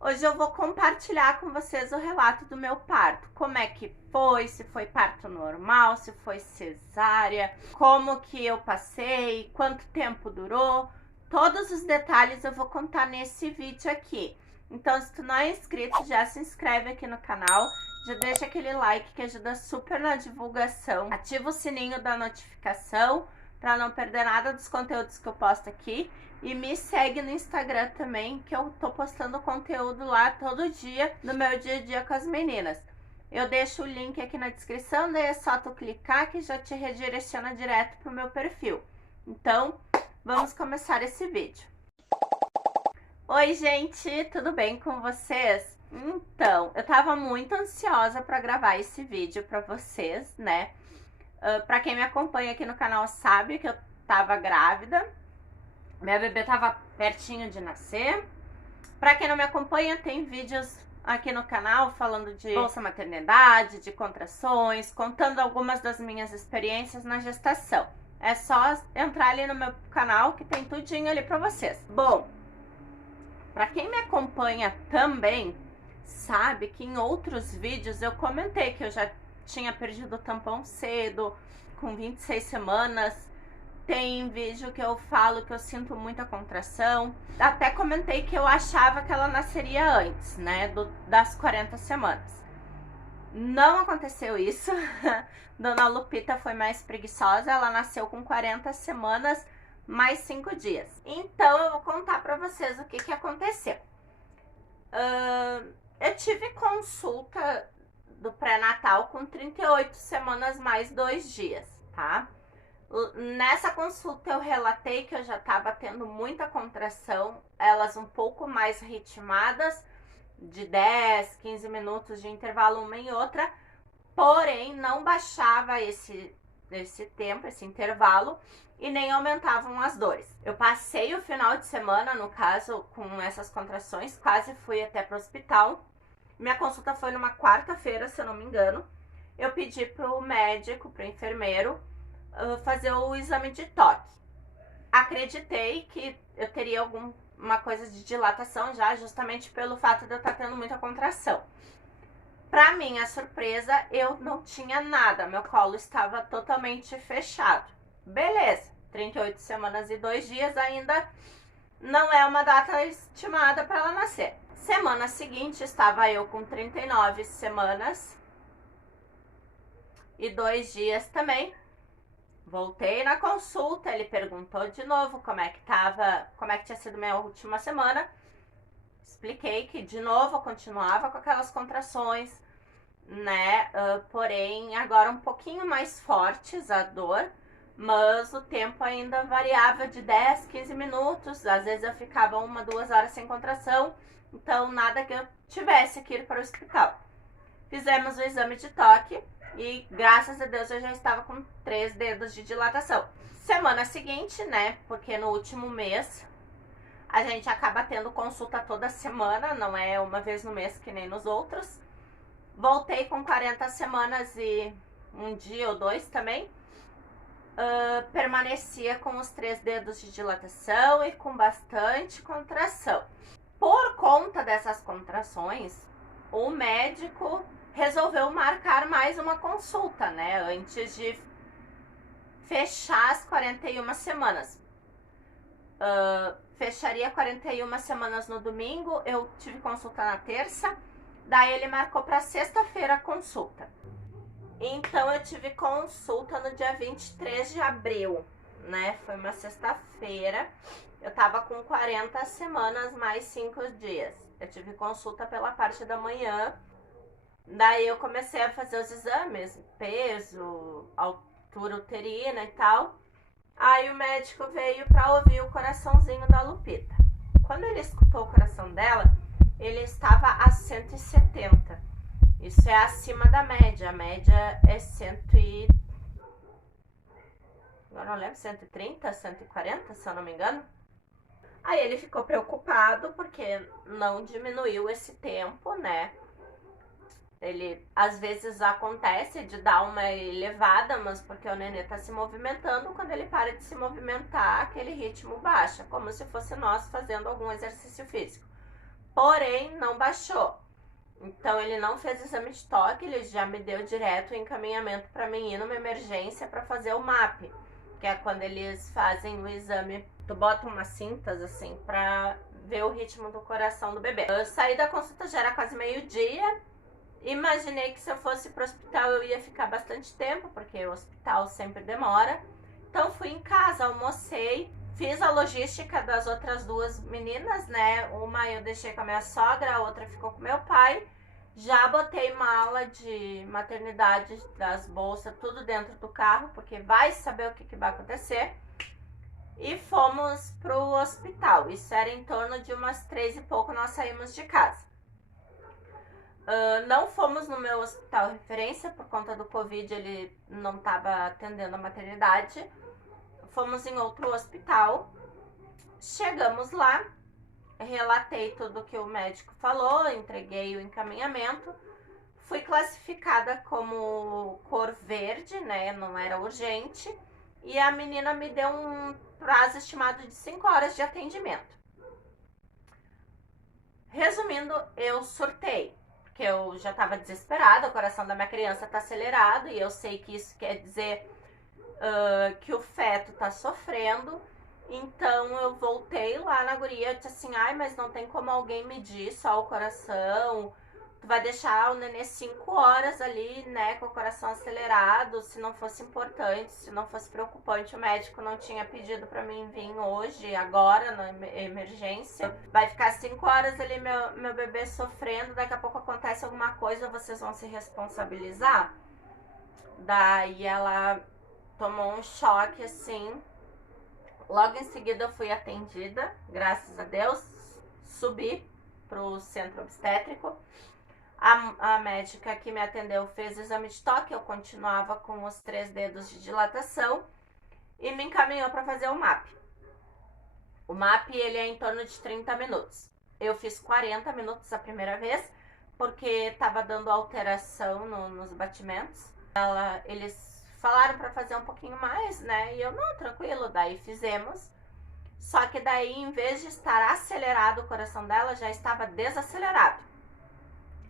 Hoje eu vou compartilhar com vocês o relato do meu parto. Como é que foi, se foi parto normal, se foi cesárea, como que eu passei, quanto tempo durou. Todos os detalhes eu vou contar nesse vídeo aqui. Então, se tu não é inscrito, já se inscreve aqui no canal. Já deixa aquele like que ajuda super na divulgação. Ativa o sininho da notificação para não perder nada dos conteúdos que eu posto aqui. E me segue no Instagram também, que eu tô postando conteúdo lá todo dia, no meu dia a dia com as meninas. Eu deixo o link aqui na descrição, daí é só tu clicar que já te redireciona direto pro meu perfil. Então, vamos começar esse vídeo. Oi, gente, tudo bem com vocês? Então, eu tava muito ansiosa para gravar esse vídeo para vocês, né? Para quem me acompanha aqui no canal sabe que eu tava grávida. Minha bebê tava pertinho de nascer. Pra quem não me acompanha, tem vídeos aqui no canal falando de bolsa maternidade, de contrações, contando algumas das minhas experiências na gestação. É só entrar ali no meu canal que tem tudinho ali pra vocês. Bom, pra quem me acompanha também, sabe que em outros vídeos eu comentei que eu já tinha perdido o tampão cedo, com 26 semanas. Tem vídeo que eu falo que eu sinto muita contração. Até comentei que eu achava que ela nasceria antes, né, das 40 semanas. Não aconteceu isso. Dona Lupita foi mais preguiçosa, ela nasceu com 40 semanas mais 5 dias. Então eu vou contar pra vocês o que aconteceu. Eu tive consulta do pré-natal com 38 semanas mais 2 dias, tá? Nessa consulta eu relatei que eu já estava tendo muita contração, elas um pouco mais ritmadas, de 10, 15 minutos de intervalo uma em outra, porém não baixava esse tempo, esse intervalo, e nem aumentavam as dores. Eu passei o final de semana, no caso, com essas contrações, quase fui até para o hospital. Minha consulta foi numa quarta-feira, se eu não me engano. Eu pedi pro médico, pro enfermeiro, fazer o exame de toque. Acreditei que eu teria alguma coisa de dilatação já, justamente pelo fato de eu estar tendo muita contração. Para minha surpresa, eu não tinha nada, meu colo estava totalmente fechado. Beleza, 38 semanas e 2 dias ainda não é uma data estimada para ela nascer. Semana seguinte, estava eu com 39 semanas e 2 dias também. Voltei na consulta, ele perguntou de novo como é que tinha sido minha última semana. Expliquei que de novo eu continuava com aquelas contrações, né? Porém, agora um pouquinho mais fortes a dor, mas o tempo ainda variava de 10, 15 minutos. Às vezes eu ficava 1, 2 horas sem contração, então nada que eu tivesse que ir para o hospital. Fizemos o exame de toque e graças a Deus eu já estava com 3 dedos de dilatação. Semana seguinte, né, porque no último mês a gente acaba tendo consulta toda semana, não é uma vez no mês que nem nos outros. Voltei com 40 semanas e 1 dia ou 2 também. Permanecia com os 3 dedos de dilatação e com bastante contração. Por conta dessas contrações, o médico resolveu marcar mais uma consulta, né, antes de fechar as 41 semanas. Fecharia 41 semanas no domingo, eu tive consulta na terça, daí ele marcou para sexta-feira a consulta. Então eu tive consulta no dia 23 de abril, né, foi uma sexta-feira, eu tava com 40 semanas mais 5 dias. Eu tive consulta pela parte da manhã. Daí eu comecei a fazer os exames, peso, altura uterina e tal. Aí o médico veio para ouvir o coraçãozinho da Lupita. Quando ele escutou o coração dela, ele estava a 170. Isso é acima da média. A média é 100 e... agora não lembro, 130, 140, se eu não me engano. Aí ele ficou preocupado porque não diminuiu esse tempo, né? Ele, às vezes acontece de dar uma elevada, mas porque o nenê tá se movimentando, quando ele para de se movimentar, aquele ritmo baixa, como se fosse nós fazendo algum exercício físico. porém não baixou. Então ele não fez exame de toque, ele já me deu direto o encaminhamento para mim ir numa emergência para fazer o MAP, que é quando eles fazem o exame, tu bota umas cintas assim para ver o ritmo do coração do bebê. Eu saí da consulta, já era quase meio-dia. Imaginei que se eu fosse pro hospital eu ia ficar bastante tempo, porque o hospital sempre demora. Então fui em casa, almocei, fiz a logística das outras duas meninas, né? Uma eu deixei com a minha sogra, a outra ficou com meu pai. Já botei mala de maternidade, das bolsas, tudo dentro do carro, porque vai saber o que vai acontecer. E fomos pro hospital. Isso era em torno de umas 3 e pouco, nós saímos de casa. Não fomos no meu hospital referência, por conta do Covid, ele não estava atendendo a maternidade. Fomos em outro hospital. Chegamos lá, relatei tudo que o médico falou, entreguei o encaminhamento. Fui classificada como cor verde, né? Não era urgente. E a menina me deu um prazo estimado de 5 horas de atendimento. Resumindo, eu surtei, porque eu já estava desesperada, o coração da minha criança está acelerado e eu sei que isso quer dizer que o feto está sofrendo. Então eu voltei lá na guria e disse assim, ai, mas não tem como alguém medir só o coração, tu vai deixar o nenê 5 horas ali, né, com o coração acelerado, se não fosse importante, se não fosse preocupante, o médico não tinha pedido pra mim vir hoje, agora, na emergência. Vai ficar 5 horas ali meu bebê sofrendo, daqui a pouco acontece alguma coisa, vocês vão se responsabilizar? Daí ela tomou um choque, assim. Logo em seguida eu fui atendida, graças a Deus, subi pro centro obstétrico. A médica que me atendeu fez o exame de toque, eu continuava com os 3 dedos de dilatação e me encaminhou para fazer o MAP. O MAP ele é em torno de 30 minutos. Eu fiz 40 minutos a primeira vez, porque estava dando alteração nos batimentos. Eles falaram para fazer um pouquinho mais, né? E eu, não, tranquilo, daí fizemos. Só que daí, em vez de estar acelerado o coração dela, já estava desacelerado.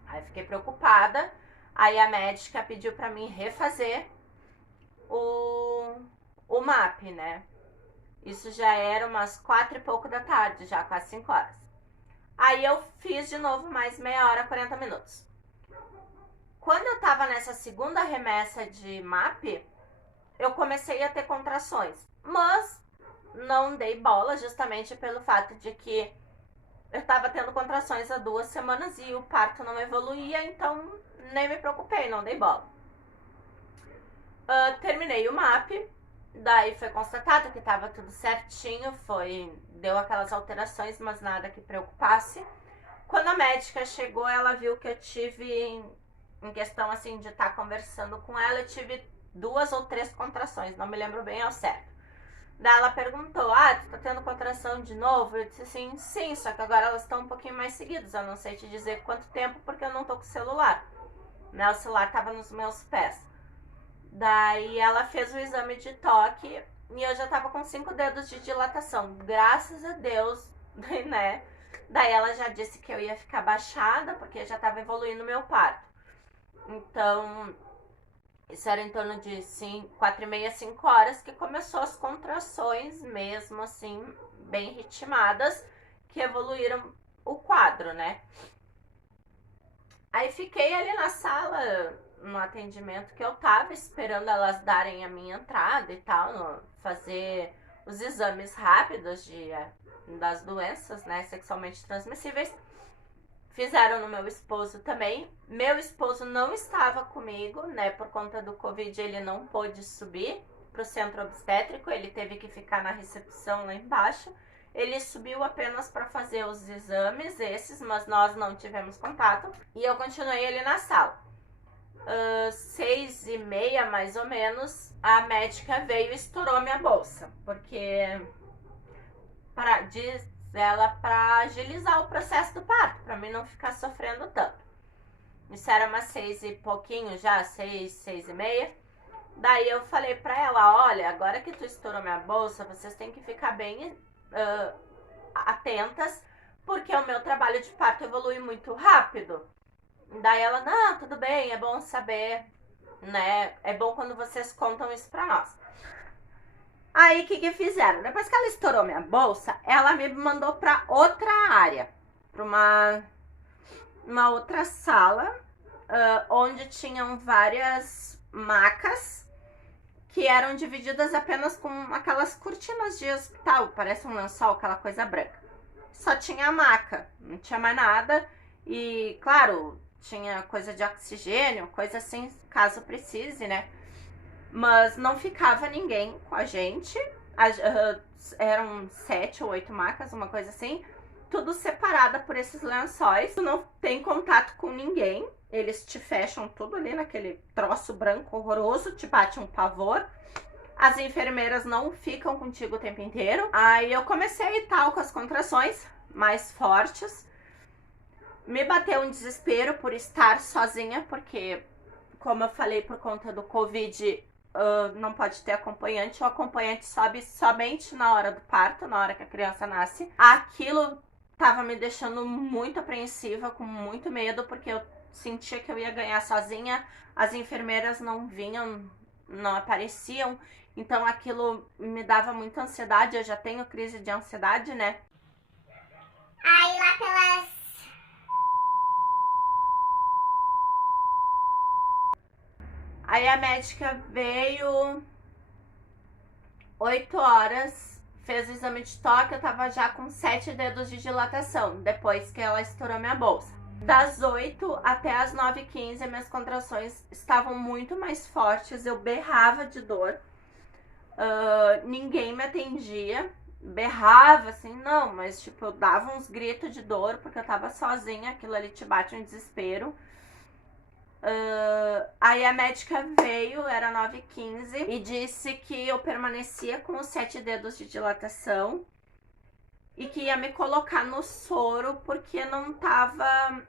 Aí fiquei preocupada, aí a médica pediu pra mim refazer o MAP, né? Isso já era umas 4 e pouco da tarde, já quase 5 horas. Aí eu fiz de novo mais meia hora, 40 minutos. Quando eu tava nessa segunda remessa de MAP, eu comecei a ter contrações, mas não dei bola justamente pelo fato de que eu tava tendo contrações há 2 semanas e o parto não evoluía, então nem me preocupei, não dei bola. Terminei o MAP, daí foi constatado que tava tudo certinho, deu aquelas alterações, mas nada que preocupasse. Quando a médica chegou, ela viu que eu tive, em questão assim de estar conversando com ela, eu tive 2 ou 3 contrações, não me lembro bem ao certo. Daí ela perguntou, tu tá tendo contração de novo? Eu disse assim, sim, só que agora elas estão um pouquinho mais seguidas. Eu não sei te dizer quanto tempo, porque eu não tô com o celular. O celular tava nos meus pés. Daí ela fez o exame de toque e eu já tava com 5 dedos de dilatação. Graças a Deus, né? Daí ela já disse que eu ia ficar baixada, porque já tava evoluindo o meu parto. Então, isso era em torno de 4 e meia, 5 horas que começou as contrações mesmo, assim, bem ritmadas, que evoluíram o quadro, né? Aí fiquei ali na sala, no atendimento que eu tava, esperando elas darem a minha entrada e tal, fazer os exames rápidos das doenças, né, sexualmente transmissíveis. Fizeram no meu esposo também. Meu esposo não estava comigo, né? Por conta do Covid, ele não pôde subir pro centro obstétrico. Ele teve que ficar na recepção lá embaixo. Ele subiu apenas para fazer os exames, mas nós não tivemos contato. E eu continuei ali na sala. 6 e meia, mais ou menos, a médica veio e estourou minha bolsa. Porque ela para agilizar o processo do parto, para mim não ficar sofrendo tanto. Isso era umas 6 e pouquinho já, 6 e meia. Daí eu falei para ela, olha, agora que tu estourou minha bolsa, vocês têm que ficar bem atentas, porque o meu trabalho de parto evolui muito rápido. Daí ela, não, tudo bem, é bom saber, né? É bom quando vocês contam isso pra nós. Aí, o que fizeram? Depois que ela estourou minha bolsa, ela me mandou pra outra área, pra uma outra sala, onde tinham várias macas que eram divididas apenas com aquelas cortinas de hospital, parece um lençol, aquela coisa branca. Só tinha a maca, não tinha mais nada. E, claro, tinha coisa de oxigênio, coisa assim, caso precise, né? Mas não ficava ninguém com a gente. Eram 7 ou 8 macas, uma coisa assim. Tudo separada por esses lençóis. Tu não tem contato com ninguém. Eles te fecham tudo ali naquele troço branco horroroso. Te bate um pavor. As enfermeiras não ficam contigo o tempo inteiro. Aí eu comecei e tal com as contrações mais fortes. Me bateu um desespero por estar sozinha, porque, como eu falei, por conta do Covid, não pode ter acompanhante. O acompanhante sobe somente na hora do parto, na hora que a criança nasce. Aquilo tava me deixando muito apreensiva, com muito medo, porque eu sentia que eu ia ganhar sozinha. As enfermeiras não vinham, não apareciam. Então aquilo me dava muita ansiedade. Eu já tenho crise de ansiedade, né? Aí lá pelas... Aí a médica veio 8 horas, fez o exame de toque, eu tava já com 7 dedos de dilatação, depois que ela estourou minha bolsa. Das 8 até as 9h15, minhas contrações estavam muito mais fortes, eu berrava de dor, ninguém me atendia, berrava assim, não, mas tipo, eu dava uns gritos de dor, porque eu tava sozinha, aquilo ali te bate um desespero. Aí a médica veio, era 9h15, e disse que eu permanecia com os 7 dedos de dilatação e que ia me colocar no soro, porque não tava,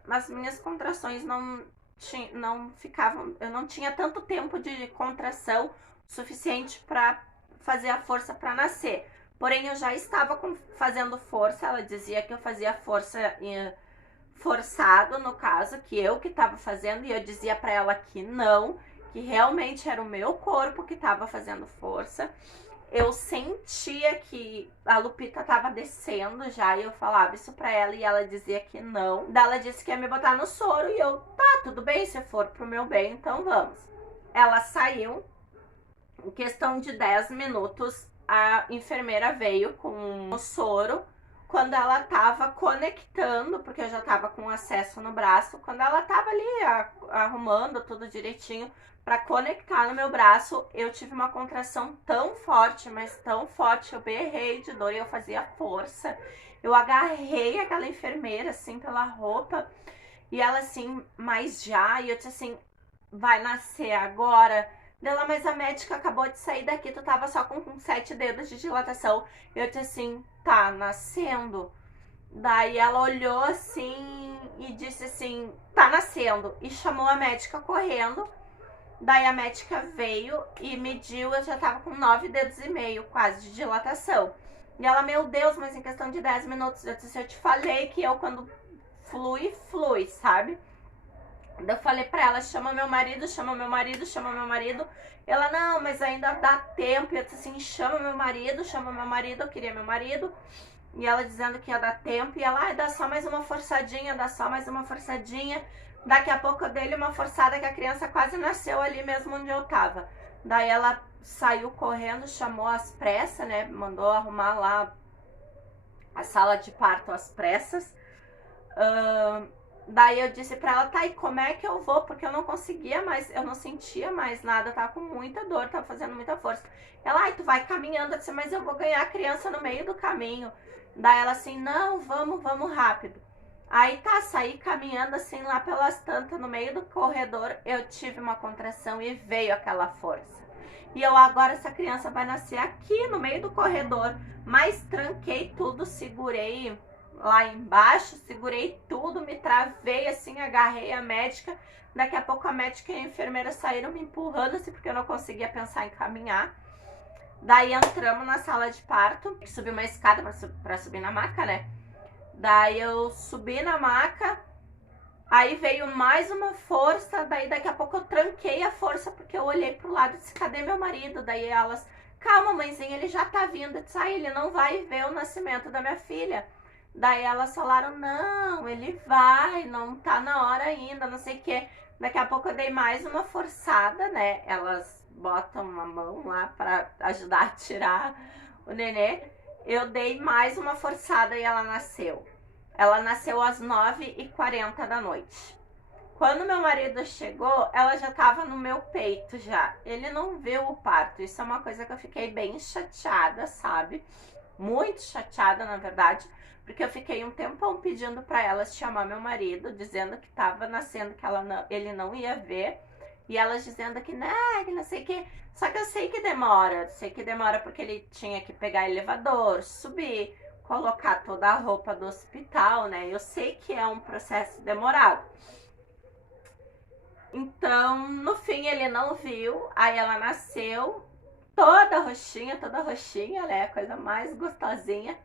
as minhas contrações não ficavam, eu não tinha tanto tempo de contração suficiente para fazer a força para nascer. Porém, eu já estava fazendo força, ela dizia que eu fazia força forçado, no caso, que eu que estava fazendo, e eu dizia para ela que não, que realmente era o meu corpo que estava fazendo força. Eu sentia que a Lupita estava descendo já, e eu falava isso para ela e ela dizia que não. Daí ela disse que ia me botar no soro e eu, tá, tudo bem, se for pro meu bem, então vamos. Ela saiu, em questão de 10 minutos, a enfermeira veio com o soro. Quando ela tava conectando, porque eu já tava com acesso no braço, quando ela tava ali arrumando tudo direitinho para conectar no meu braço, eu tive uma contração tão forte, mas tão forte, eu berrei de dor e eu fazia força. Eu agarrei aquela enfermeira assim pela roupa e ela assim, mas já, e eu disse assim, vai nascer agora? Dela, mas a médica acabou de sair daqui, tu tava só com 7 dedos de dilatação. Eu disse assim, tá nascendo. Daí ela olhou assim e disse assim, tá nascendo. E chamou a médica correndo. Daí a médica veio e mediu, eu já tava com 9 dedos e meio quase de dilatação. E ela, meu Deus, mas em questão de 10 minutos, eu disse, eu te falei que eu quando flui, sabe? Eu falei pra ela, chama meu marido, chama meu marido, chama meu marido. Ela, não, mas ainda dá tempo. Eu disse assim, chama meu marido, eu queria meu marido. E ela dizendo que ia dar tempo. E ela, dá só mais uma forçadinha, dá só mais uma forçadinha. Daqui a pouco eu dei-lhe uma forçada que a criança quase nasceu ali mesmo onde eu tava. Daí ela saiu correndo, chamou às pressas, né? Mandou arrumar lá a sala de parto às pressas. Daí eu disse pra ela, tá, e como é que eu vou? Porque eu não conseguia mais, eu não sentia mais nada, eu tava com muita dor, tava fazendo muita força. Ela, ai, tu vai caminhando. Eu disse, mas eu vou ganhar a criança no meio do caminho. Daí ela assim, não, vamos rápido. Aí tá, saí caminhando assim lá pelas tantas, no meio do corredor, eu tive uma contração e veio aquela força. E eu, agora essa criança vai nascer aqui no meio do corredor, mas tranquei tudo, segurei lá embaixo, segurei tudo, me travei assim, agarrei a médica. Daqui a pouco a médica e a enfermeira saíram me empurrando assim, porque eu não conseguia pensar em caminhar. Daí entramos na sala de parto, subi uma escada pra subir na maca, né? Daí eu subi na maca, aí veio mais uma força, daí daqui a pouco eu tranquei a força, porque eu olhei pro lado e disse, cadê meu marido? Daí elas, calma mãezinha, ele já tá vindo. Eu disse, ele não vai ver o nascimento da minha filha. Daí elas falaram, não, ele vai, não tá na hora ainda, não sei o que. Daqui a pouco eu dei mais uma forçada, né? Elas botam uma mão lá pra ajudar a tirar o nenê. Eu dei mais uma forçada e ela nasceu. Ela nasceu às 9h40 da noite. Quando meu marido chegou, ela já estava no meu peito já. Ele não viu o parto. Isso é uma coisa que eu fiquei bem chateada, sabe? Muito chateada, na verdade, porque eu fiquei um tempão pedindo para elas chamar meu marido, dizendo que estava nascendo, que ele não ia ver. E elas dizendo que não sei o que. Só que eu sei que demora porque ele tinha que pegar elevador, subir, colocar toda a roupa do hospital, né? Eu sei que é um processo demorado. Então, no fim, ele não viu, aí ela nasceu toda roxinha, né? A coisa mais gostosinha.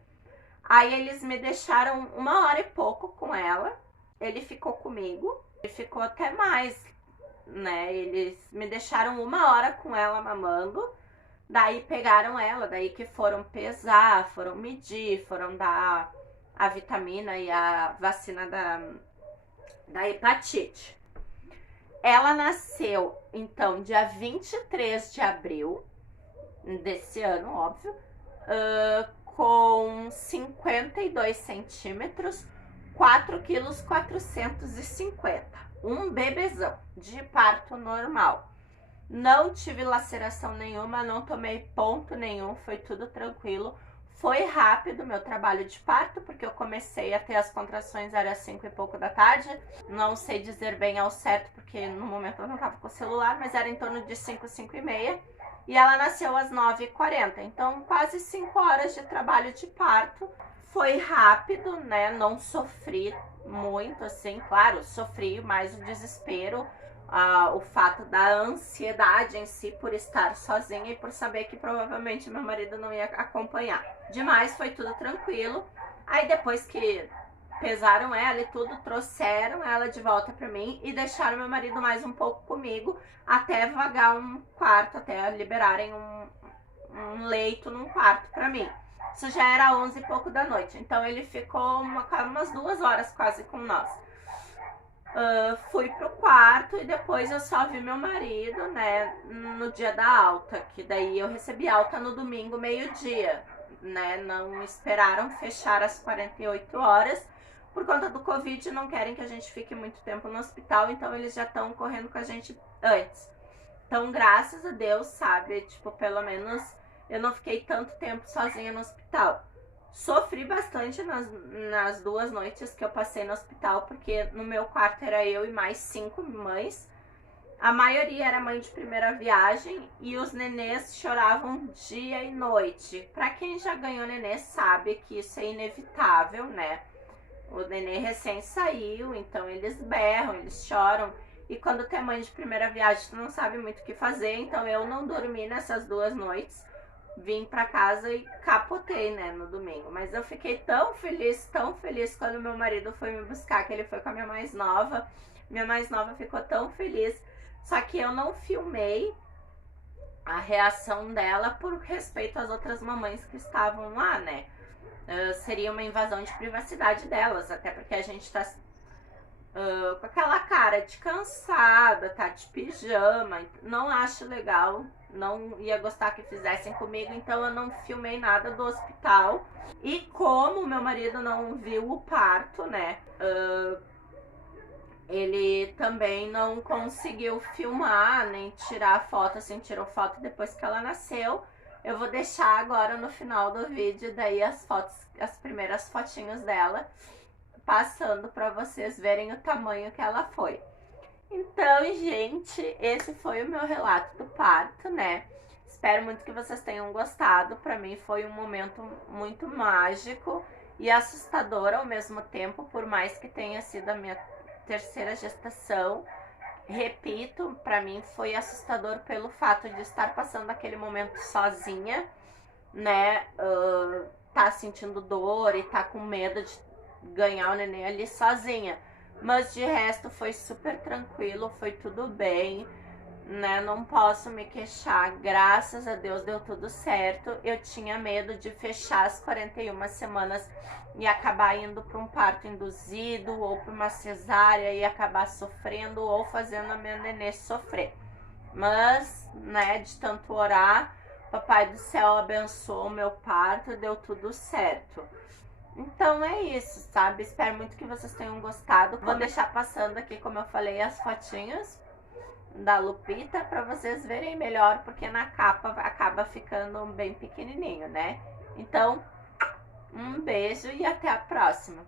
Aí eles me deixaram 1h e pouco com ela, ele ficou comigo, ele ficou até mais, né? Eles me deixaram 1h com ela mamando, daí pegaram ela, daí que foram pesar, foram medir, foram dar a vitamina e a vacina da hepatite. Ela nasceu, então, dia 23 de abril desse ano, óbvio, com 52 centímetros, 4,450 kg. Um bebezão de parto normal. Não tive laceração nenhuma, não tomei ponto nenhum, foi tudo tranquilo. Foi rápido meu trabalho de parto, porque eu comecei a ter as contrações, era 5 e pouco da tarde. Não sei dizer bem ao certo, porque no momento eu não estava com o celular, mas era em torno de 5, 5h30. E ela nasceu às 9h40, então quase 5 horas de trabalho de parto. Foi rápido, né? Não sofri muito, assim, claro, sofri mais o desespero, o fato da ansiedade em si por estar sozinha e por saber que provavelmente meu marido não ia acompanhar. Demais, foi tudo tranquilo. Aí depois que pesaram ela e tudo, trouxeram ela de volta pra mim e deixaram meu marido mais um pouco comigo até vagar um quarto, até liberarem um leito num quarto pra mim. Isso já era 11 e pouco da noite, então ele ficou umas 2 horas quase com nós. Fui pro quarto e depois eu só vi meu marido, né, no dia da alta, que daí eu recebi alta no domingo, meio-dia, né, não esperaram fechar as 48 horas, por conta do Covid, não querem que a gente fique muito tempo no hospital, então eles já estão correndo com a gente antes. Então, graças a Deus, sabe, tipo, pelo menos eu não fiquei tanto tempo sozinha no hospital. Sofri bastante nas 2 noites que eu passei no hospital, porque no meu quarto era eu e mais 5 mães. A maioria era mãe de primeira viagem e os nenês choravam dia e noite. Pra quem já ganhou nenê sabe que isso é inevitável, né? O nenê recém saiu, então eles berram, eles choram. E quando tu é mãe de primeira viagem, tu não sabe muito o que fazer, então eu não dormi nessas 2 noites. Vim pra casa e capotei, né, no domingo. Mas eu fiquei tão feliz quando meu marido foi me buscar, que ele foi com a minha mais nova. Minha mais nova ficou tão feliz. Só que eu não filmei a reação dela por respeito às outras mamães que estavam lá, né? Seria uma invasão de privacidade delas, até porque a gente tá com aquela cara de cansada, tá de pijama. Não acho legal. Não ia gostar que fizessem comigo, então eu não filmei nada do hospital. E como meu marido não viu o parto, né, ele também não conseguiu filmar, nem tirar foto, assim, tirou foto depois que ela nasceu. Eu vou deixar agora no final do vídeo daí as fotos, as primeiras fotinhos dela, passando para vocês verem o tamanho que ela foi. Então, gente, esse foi o meu relato do parto, né? Espero muito que vocês tenham gostado. Para mim foi um momento muito mágico e assustador ao mesmo tempo, por mais que tenha sido a minha 3ª gestação. Repito, para mim foi assustador pelo fato de estar passando aquele momento sozinha, né? Tá sentindo dor e tá com medo ganhar o neném ali sozinha. Mas de resto foi super tranquilo, foi tudo bem, né? Não posso me queixar, graças a Deus deu tudo certo. Eu tinha medo de fechar as 41 semanas e acabar indo para um parto induzido ou para uma cesárea e acabar sofrendo ou fazendo a minha nenê sofrer. Mas, né, de tanto orar, Papai do Céu abençoou o meu parto, deu tudo certo. Então é isso, sabe? Espero muito que vocês tenham gostado. Vou deixar passando aqui, como eu falei, as fotinhas da Lupita para vocês verem melhor, porque na capa acaba ficando bem pequenininho, né? Então, um beijo e até a próxima.